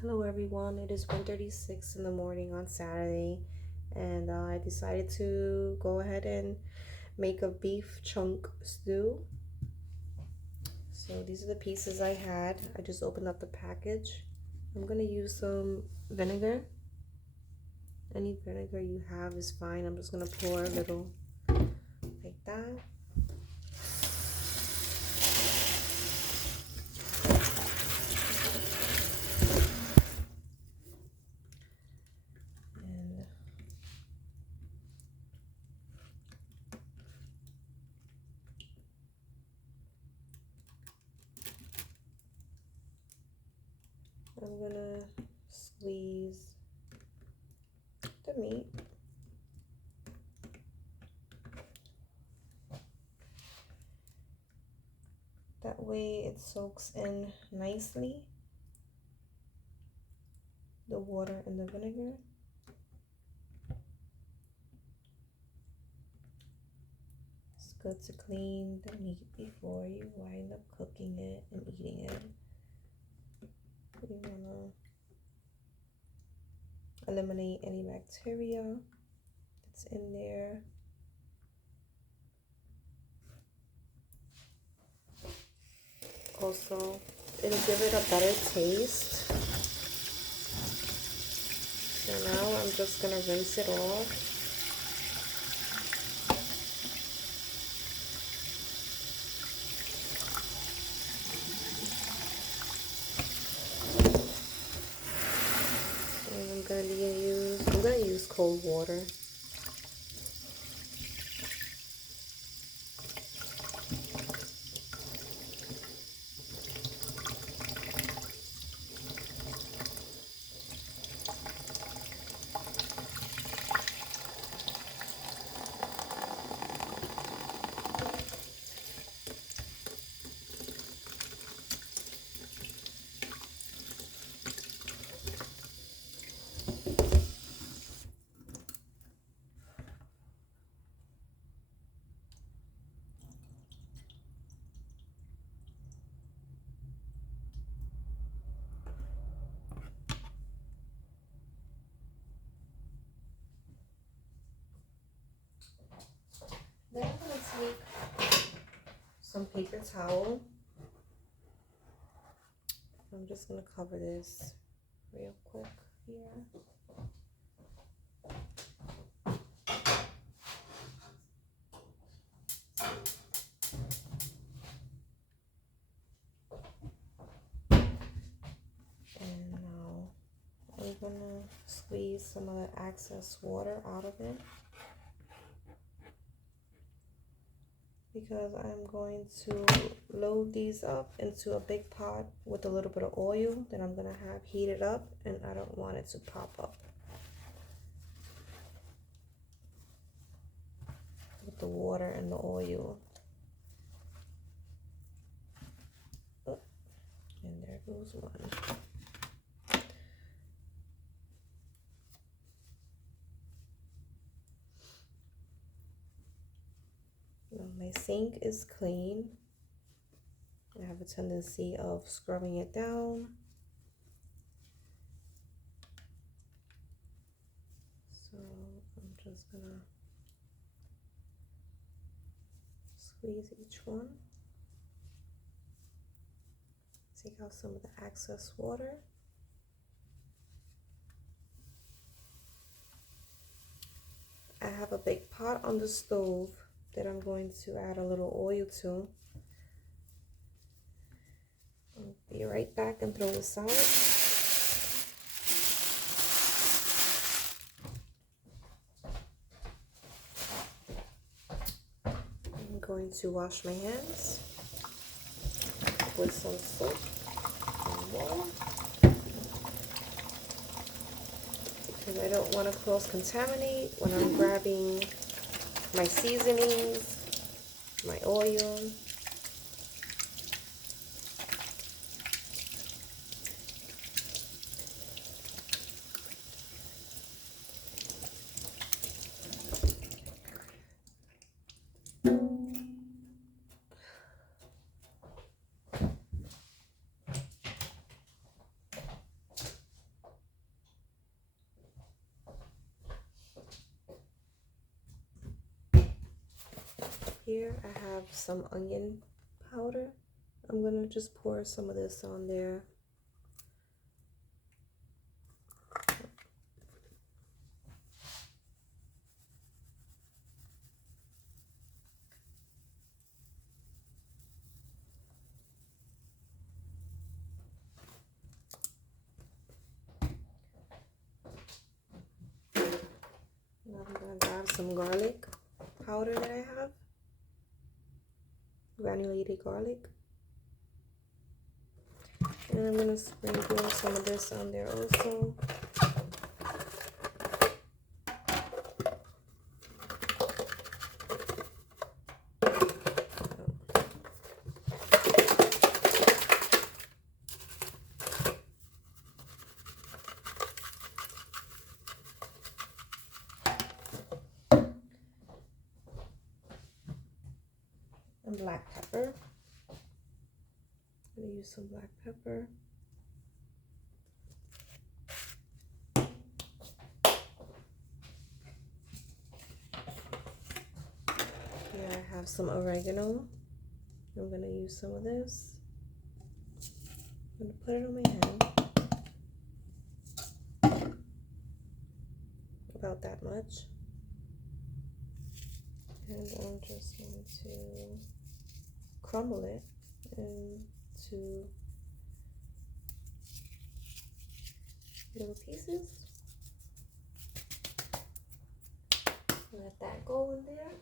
Hello everyone, it is 1:36 in the morning on Saturday, and I decided to go ahead and make a beef chunk stew. So these are the pieces I had. I just opened up the package. I'm gonna use some vinegar. Any vinegar you have is fine. I'm just gonna pour a little like that. And I'm gonna squeeze the meat. That way it soaks in nicely, the water and the vinegar. It's good to clean the meat before you wind up cooking it and eating it. You wanna eliminate any bacteria that's in there. Also, it'll give it a better taste. So now I'm just gonna rinse it off. And I'm gonna use cold water. Then I'm gonna take some paper towel. I'm just gonna cover this real quick here. And now I'm gonna squeeze some of the excess water out of it, because I'm going to load these up into a big pot with a little bit of oil that I'm gonna have heated up, and I don't want it to pop up with the water and the oil. Oh, and there goes one. Now my sink is clean. I have a tendency of scrubbing it down. So I'm just gonna squeeze each one. Take out some of the excess water. I have a big pot on the stove that I'm going to add a little oil to. I'll be right back and throw this out. I'm going to wash my hands with some soap and water, because I don't want to cross-contaminate when I'm grabbing my seasonings, my oil. here I have some onion powder. I'm gonna just pour some of this on there. Now I'm gonna grab some garlic powder that I have, granulated garlic. And I'm gonna sprinkle some of this on there also. And black pepper. I'm gonna use some black pepper. Here I have some oregano. I'm gonna use some of this. I'm gonna put it on my hand. About that much. And I'm just going to crumble it into little pieces. Let that go in there.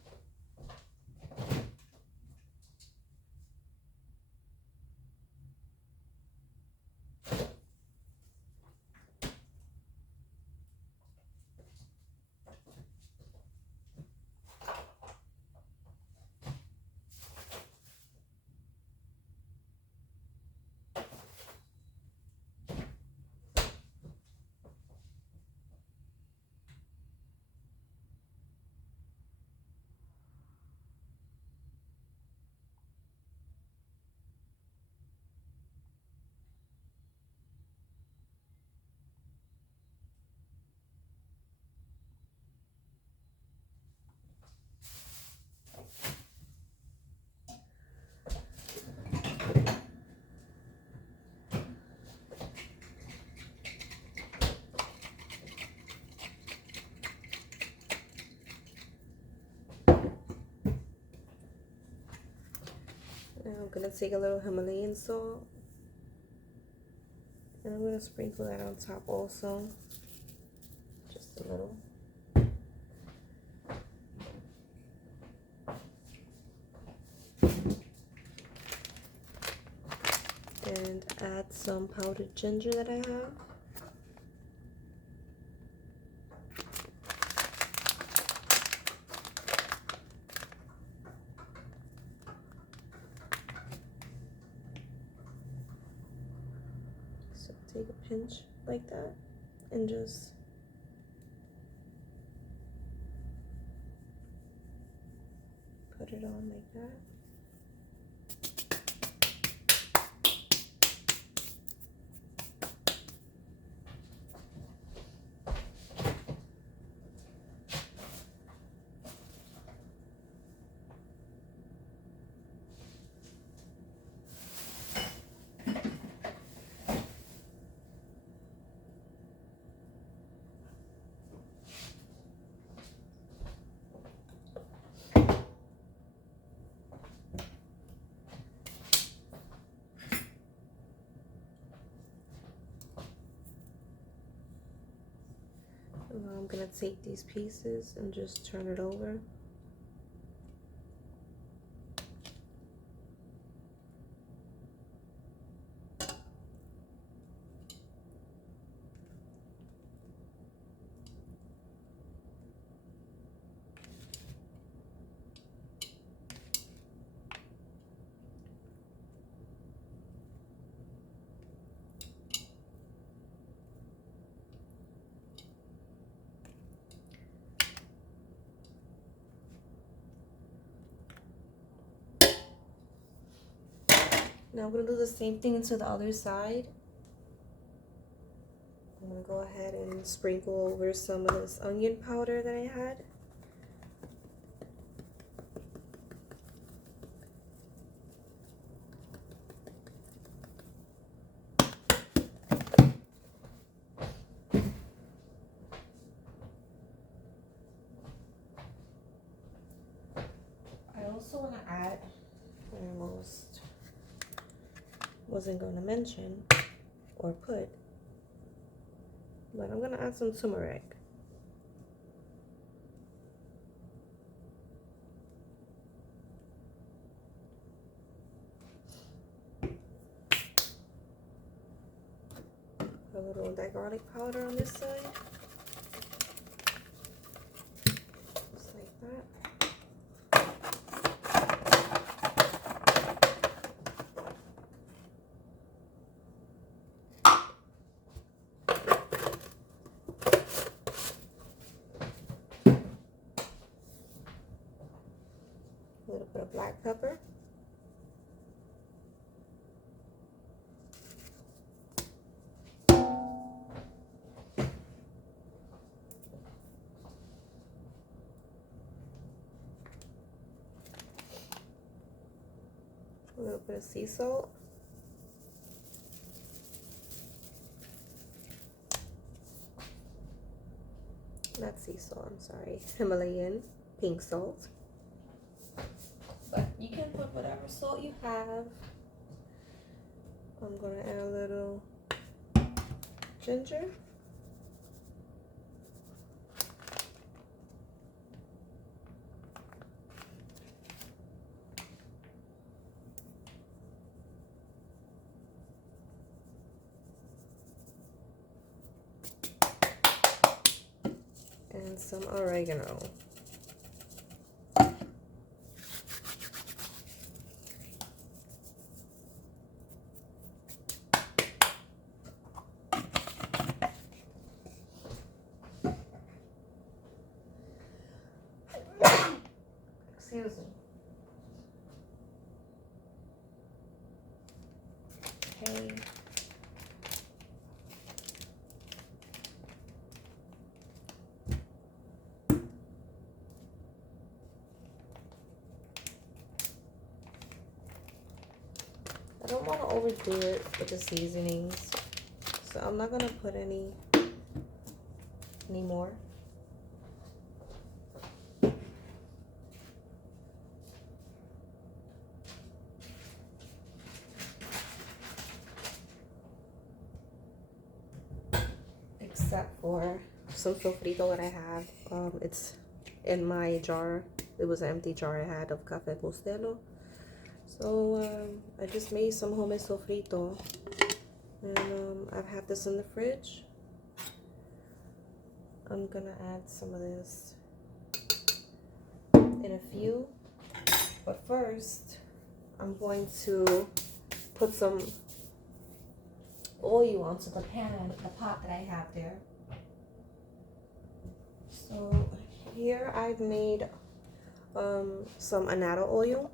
Now I'm gonna take a little Himalayan salt and I'm gonna sprinkle that on top also, just a little. And add some powdered ginger that I have. So take a pinch like that and just put it on like that. Now I'm gonna take these pieces and just turn it over. Now I'm going to do the same thing to the other side. I'm going to go ahead and sprinkle over some of this onion powder that I had. wasn't going to mention or put, but I'm going to add some turmeric. A little of that garlic powder on this side. Just like that. A little bit of black pepper. A little bit of sea salt. Not sea salt, I'm sorry. Himalayan pink salt. But you can put whatever salt you have. I'm gonna add a little ginger. And some oregano. Excuse me. Okay. I don't want to overdo it with the seasonings, so I'm not gonna put any more. Except for some sofrito that I have. It's in my jar. It was an empty jar I had of Café Bustelo. So I just made some homemade sofrito, and I've had this in the fridge. I'm gonna add some of this in a few, but first I'm going to put some oil onto the pot that I have there. So here I've made some annatto oil,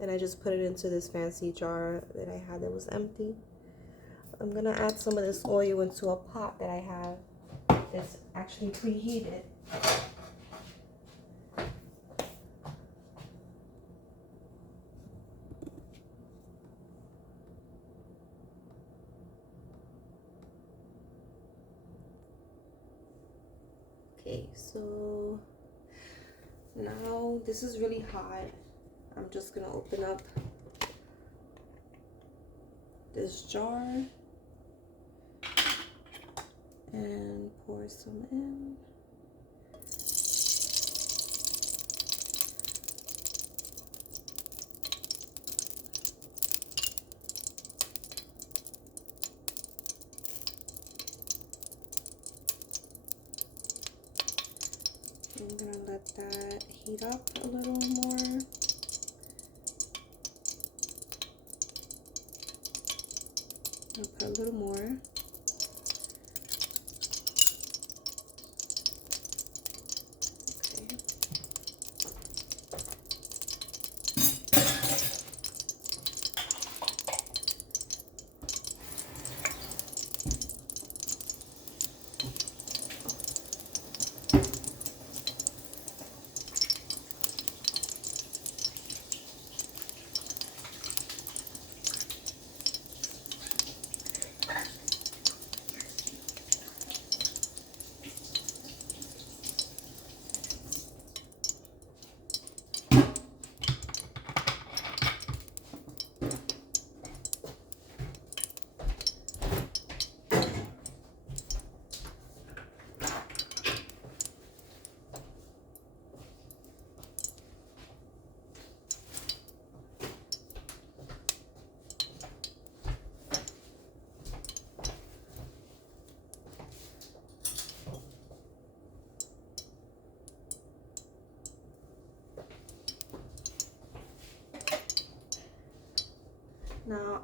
and I just put it into this fancy jar that I had that was empty. I'm gonna add some of this oil into a pot that I have that's actually preheated. Okay, so now this is really hot. I'm just gonna open up this jar and pour some in. I'm gonna let that heat up a little more. I'll put a little more.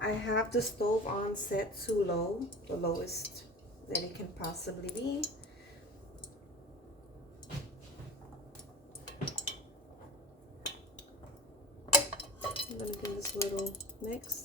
I have the stove on set to low, the lowest that it can possibly be. I'm gonna give this a little mix.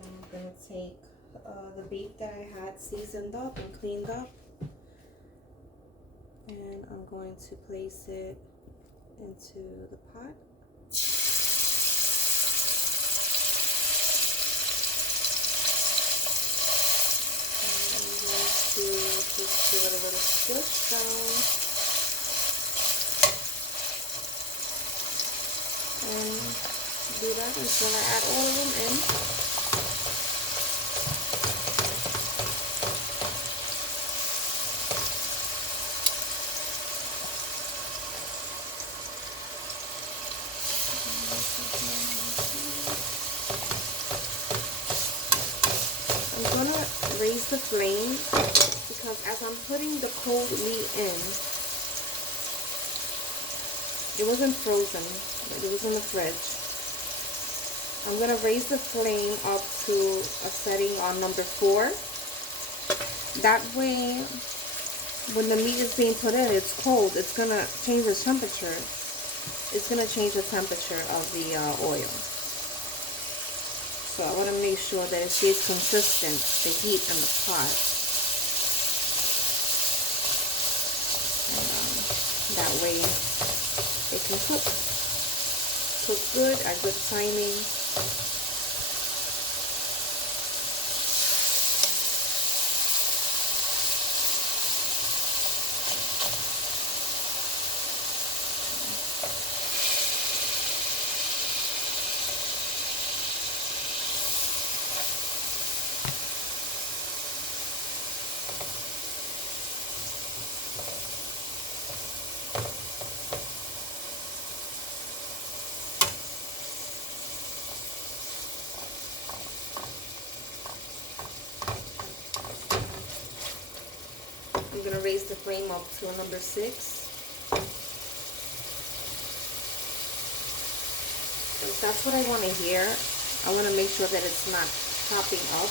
I'm gonna take the beef that I had seasoned up and cleaned up, and I'm going to place it into the pot. And I'm going to just give it a little squish down. And do that until I add all of them in. I'm gonna raise the flame because as I'm putting the cold meat in, it wasn't frozen, but it was in the fridge. I'm gonna raise the flame up to a setting on number 4. That way, when the meat is being put in, it's cold. It's gonna change the temperature. It's gonna change the temperature of the oil. So I want to make sure that it stays consistent, the heat in the pot. And that way it can cook good at good timing. I'm going to raise the flame up to number 6. Because that's what I want to hear. I want to make sure that it's not popping up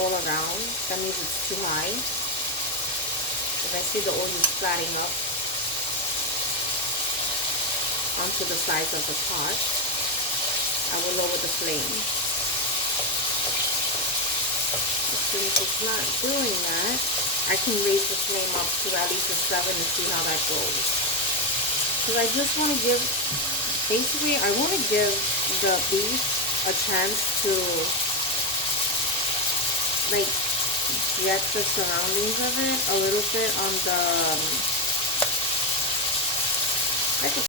all around. That means it's too high. If I see the oil splatting up onto the sides of the pot, I will lower the flame. Since it's not doing that, I can raise the flame up to at least a 7 and see how that goes. Because I just want to give, basically I want to give the beef a chance to like get the surroundings of it a little bit on the like